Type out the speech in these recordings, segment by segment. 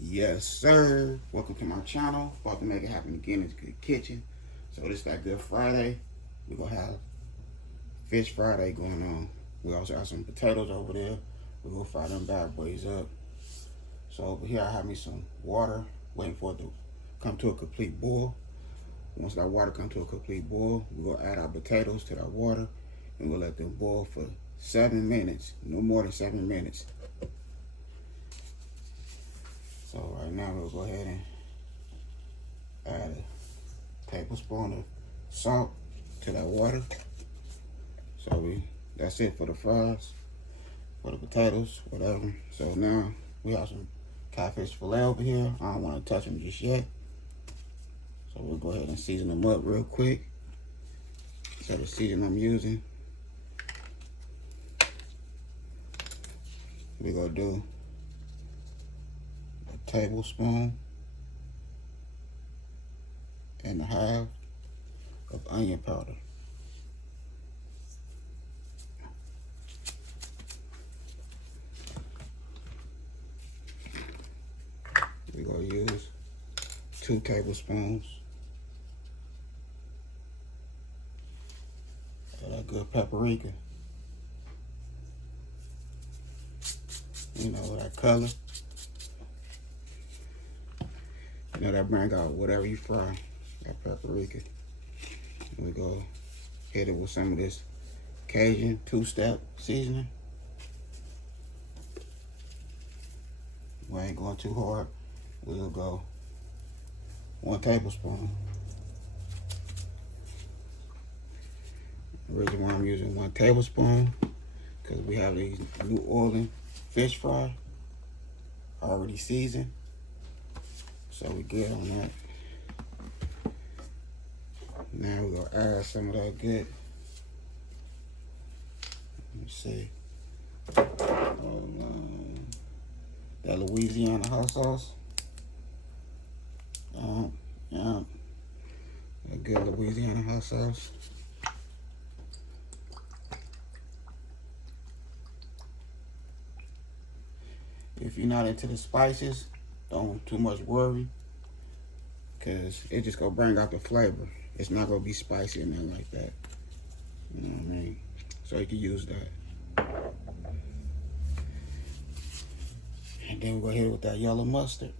Yes, sir. Welcome to my channel. About to make it happen again. It's Good Kitchen. So this is that Good Friday. We're gonna have Fish Friday going on. We also have some potatoes over there. We're gonna fry them bad boys up. So over here I have me some water, waiting for it to come to a complete boil. Once that water comes to a complete boil, we're gonna add our potatoes to that water and we'll let them boil for 7 minutes, no more than 7 minutes. So right now we'll go ahead and add a tablespoon of salt to that water. So that's it for the fries, for the potatoes, whatever. So now we have some catfish fillet over here. I don't want to touch them just yet. So we'll go ahead and season them up real quick. So the season I'm using, we're gonna do a tablespoon and a half of onion powder. We're gonna use 2 tablespoons of that good paprika. You know, that color. You know, that bring out whatever you fry, that paprika. And we go hit it with some of this Cajun 2-step seasoning. We ain't going too hard. We'll go 1 tablespoon. The reason why I'm using 1 tablespoon, because we have these New Orleans fish fry already seasoned. So we good on that. Now we're gonna add some of that good. Let me see. That Louisiana hot sauce. Yeah. That good Louisiana hot sauce. If you're not into the spices, don't too much worry, because it just gonna bring out the flavor. It's not gonna be spicy or nothing like that. You know what I mean? So you can use that. And then we're gonna hit it with that yellow mustard.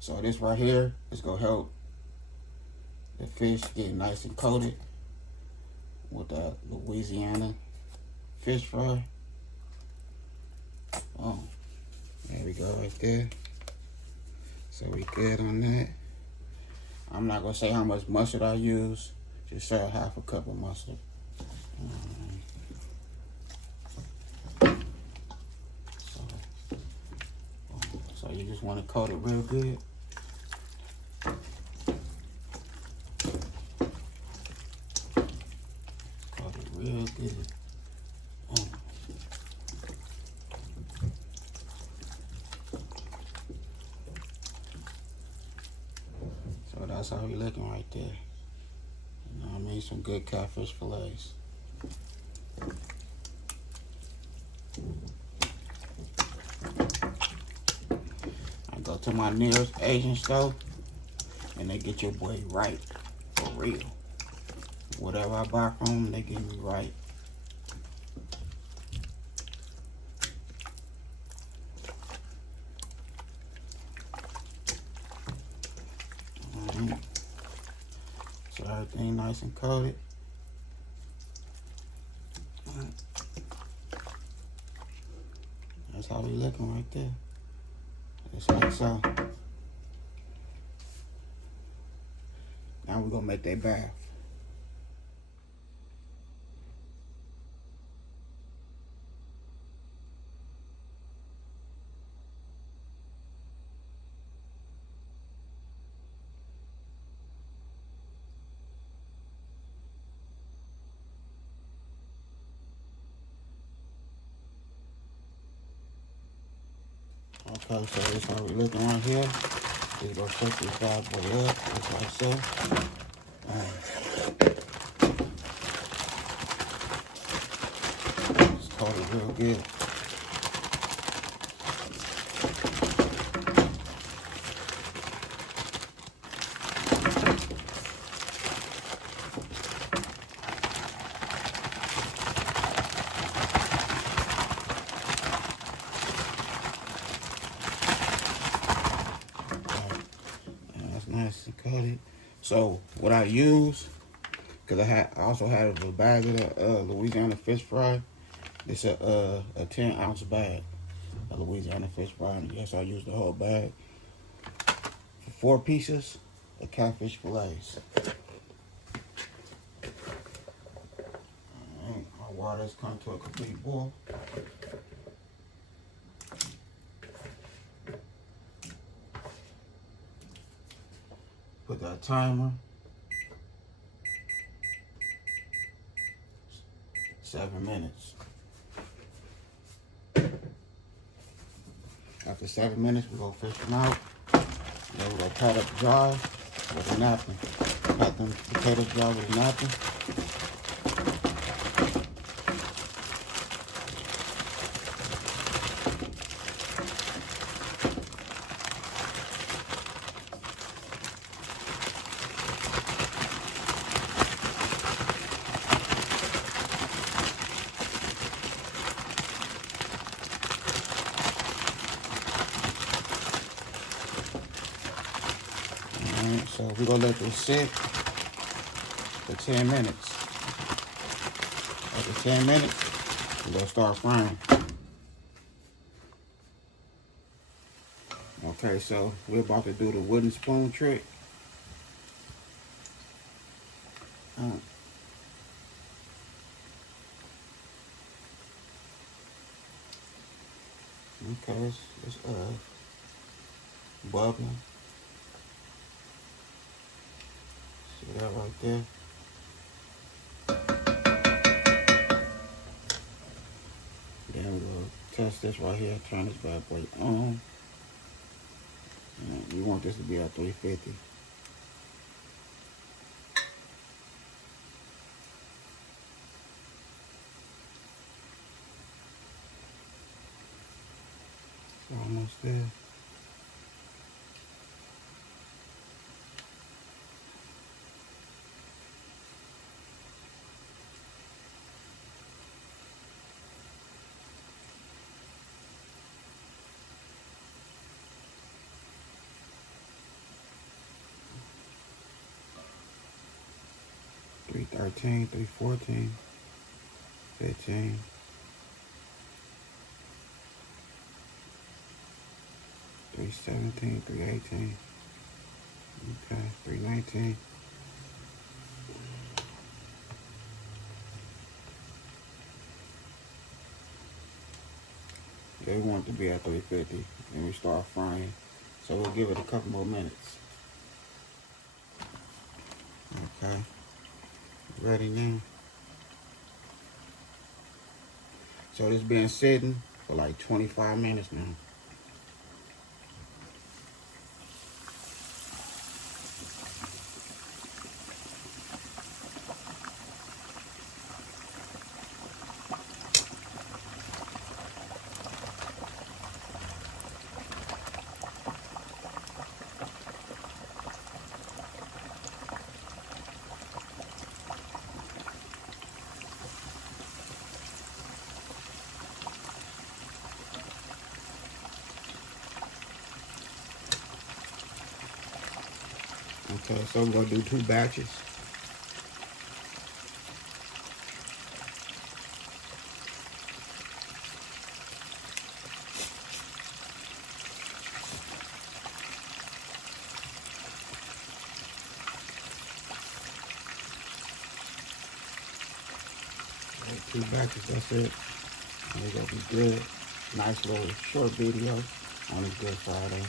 So this right here is gonna help the fish get nice and coated with that Louisiana fish fry. Oh, there we go right there. So we good on that. I'm not gonna say how much mustard I use. Just say 1/2 cup of mustard. So you just want to coat it real good. Coat it real good. So that's how we looking right there. You know what I mean? Some good catfish fillets. I go to my nearest Asian store and they get your boy right, for real. Whatever I buy from them, they get me right. So everything nice and coated. That's how we looking right there. Just like so. Now we're gonna make that bath. Okay, so this is how we looking right here. Just go set this bad boy up, just like so. coated real good. That's nice and coated. So what I use, because I also had a bag of the Louisiana fish fry. It's a 10-ounce bag of Louisiana fish fry. And yes, I used the whole bag for 4 pieces of catfish fillets. Alright, our water's come to a complete boil. Put that timer. 7 minutes. After 7 minutes, we're going to fish them out. Then we're going to pat up dry with a napkin. Pat them potatoes dry with a napkin. Alright, so we're going to let this sit for 10 minutes. After 10 minutes, we're going to start frying. Okay, so we're about to do the wooden spoon trick. Okay, it's bubbling. See that right there? Then we'll test this right here. Turn this bad boy on. And we want this to be at 350. It's almost there. $313, $314, $15, $317, $318, okay, $319. They want it to be at 350, and we start frying. So we'll give it a couple more minutes. Okay, ready now. So this been sitting for like 25 minutes now. Okay, so we're gonna do 2 batches. Right, 2 batches, that's it. And it's gonna be good. Nice little short video on this Good Friday.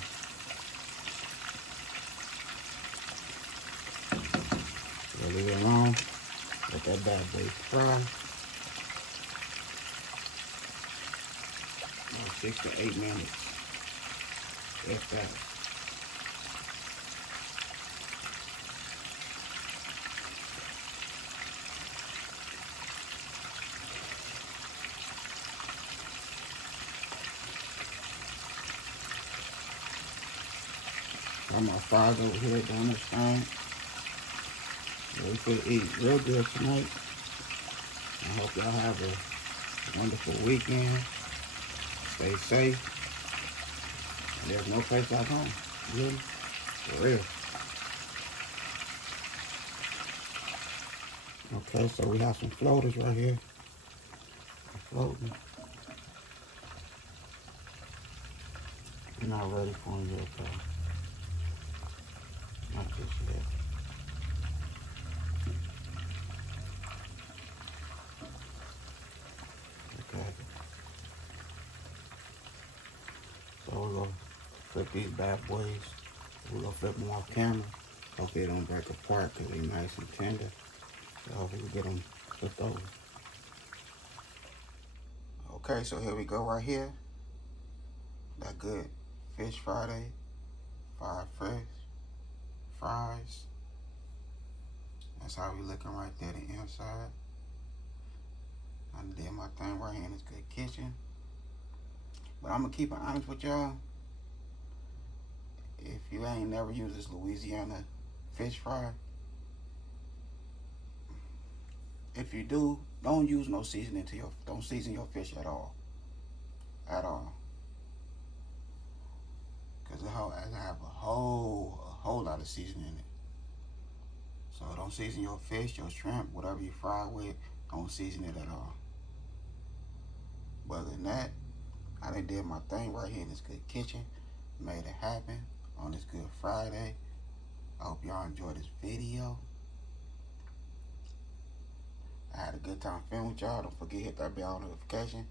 So leave it alone. Let that bad boy fry. About 6 to 8 minutes. If that. Got my fries over here down this thing. We could eat real good tonight. I hope y'all have a wonderful weekend. Stay safe. There's no place like home. Really? For real. Okay, so we have some floaters right here. Floating. You're not ready for them yet, though. Not just yet. Okay. So we're gonna flip these bad boys. We're gonna flip them off camera. Hope they don't break apart because they're nice and tender. So hopefully we get them flipped over. Okay, so here we go right here. That good fish Friday, fried fish, fries. That's how we looking right there, the inside. I did my thing right here in this good kitchen. But I'm gonna keep it honest with y'all. If you ain't never used this Louisiana fish fry, if you do, don't use no seasoning to don't season your fish at all. At all. Cause it have a whole lot of seasoning in it. So don't season your fish, your shrimp, whatever you fry with, don't season it at all. But other than that, I done did my thing right here in this good kitchen. Made it happen on this good Friday. I hope y'all enjoyed this video. I had a good time filming with y'all. Don't forget to hit that bell notification.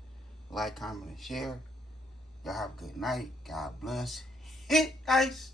Like, comment, and share. Y'all have a good night. God bless. Hit ice.